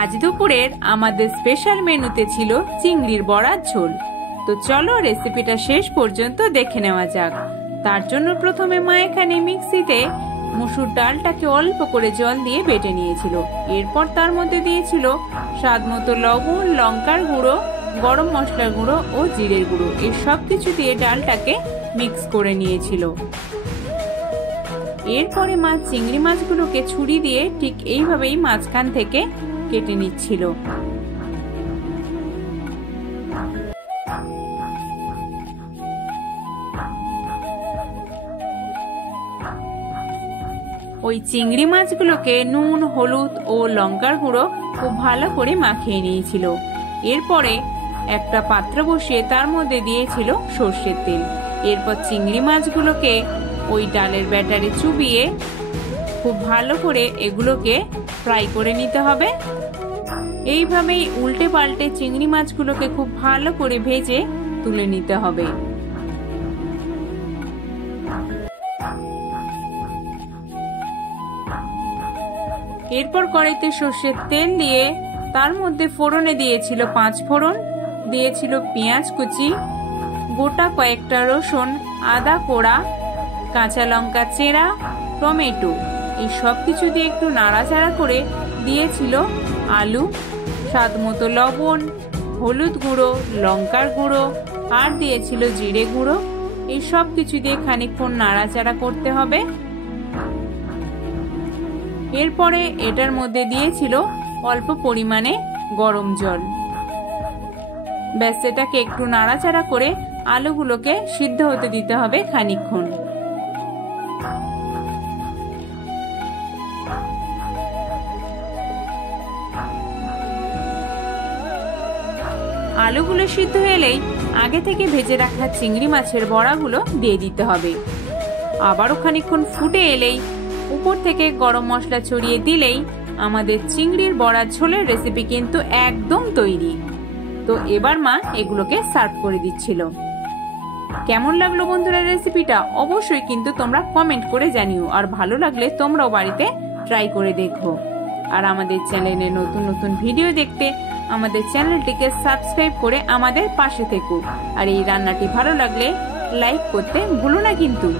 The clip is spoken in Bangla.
আজ দুপুরের আমাদের স্পেশাল মেনুতে ছিল চিংড়ির বড়ার ঝোল। তো চলো রেসিপিটা শেষ পর্যন্ত দেখে নেওয়া যাক। তার জন্য প্রথমে মা এখানে মিক্সিতে মসুর ডালটাকে অল্প করে জল দিয়ে বেটে নিয়েছিল। এরপর তার মধ্যে দিয়েছিল স্বাদ মতো লবণ, লঙ্কার গুঁড়ো, গরম মশলার গুঁড়ো ও জিরের গুঁড়ো। এই সব কিছু দিয়ে ডালটাকে মিক্স করে নিয়েছিল। এরপরে মা চিংড়ি মাছগুলোকে ছুরি দিয়ে ঠিক এইভাবেই মাঝখান থেকে কেটে নিচ্ছিল। ওই চিংড়ি মাছগুলোকে নুন, হলুদ ও লঙ্কার গুঁড়ো খুব ভালো করে মাখিয়ে নিয়েছিল। এরপরে একটা পাত্র বসিয়ে তার মধ্যে দিয়েছিল সর্ষের তেল। এরপর চিংড়ি মাছগুলোকে ওই ডালের ব্যাটারে চুবিয়ে খুব ভালো করে এগুলোকে ফ্রাই করে নিতে হবে। এইভাবেই উল্টে পাল্টে চিংড়ি মাছগুলোকে খুব ভালো করে ভেজে তুলে নিতে হবে। এরপর কড়াইতে সর্ষের তেল দিয়ে তার মধ্যে ফোড়নে দিয়েছিল 5 ফোড়ন, দিয়েছিল পেঁয়াজ কুচি, গোটা কয়েকটা রসুন, আদা কোড়া, কাঁচা লঙ্কা চেরা, টমেটো। এই সব কিছু দিয়ে একটু নাড়াচাড়া করে দিয়েছিল আলু, স্বাদ মতো লবণ, হলুদ গুঁড়ো, লঙ্কার গুঁড়ো আর দিয়েছিল জিরে গুঁড়ো। এই সব কিছু দিয়ে খানিকক্ষণ নাড়াচাড়া করতে হবে। এরপরে এটার মধ্যে দিয়েছিল অল্প পরিমাণে গরম জল। ব্যাস এটাকে একটু নাড়াচাড়া করে আলুগুলোকে সিদ্ধ হতে দিতে হবে খানিকক্ষণ। আলুগুলো সিদ্ধ হয়ে এলেই আগে থেকে ভেজে রাখা চিংড়ি মাছের বড়াগুলো দিয়ে দিতে হবে। আবারও খানিকক্ষণ ফুটে এলেই উপর থেকে গরম মশলা ছড়িয়ে দিলেই আমাদের চিংড়ির বড়ার ঝোলের রেসিপি কিন্তু একদম তৈরি। তো এবার মা এগুলোকে সার্ভ করে দিচ্ছিল। কেমন লাগলো বন্ধুরা রেসিপিটা অবশ্যই কিন্তু তোমরা কমেন্ট করে জানিও। আর ভালো লাগলে তোমরাও বাড়িতে ট্রাই করে দেখো। আর আমাদের চ্যানেলে নতুন নতুন ভিডিও দেখতে আমাদের চ্যানেলটিকে সাবস্ক্রাইব করে আমাদের পাশে থেকো। আর এই রান্নাটি ভালো লাগলে লাইক করতে ভুলো না কিন্তু।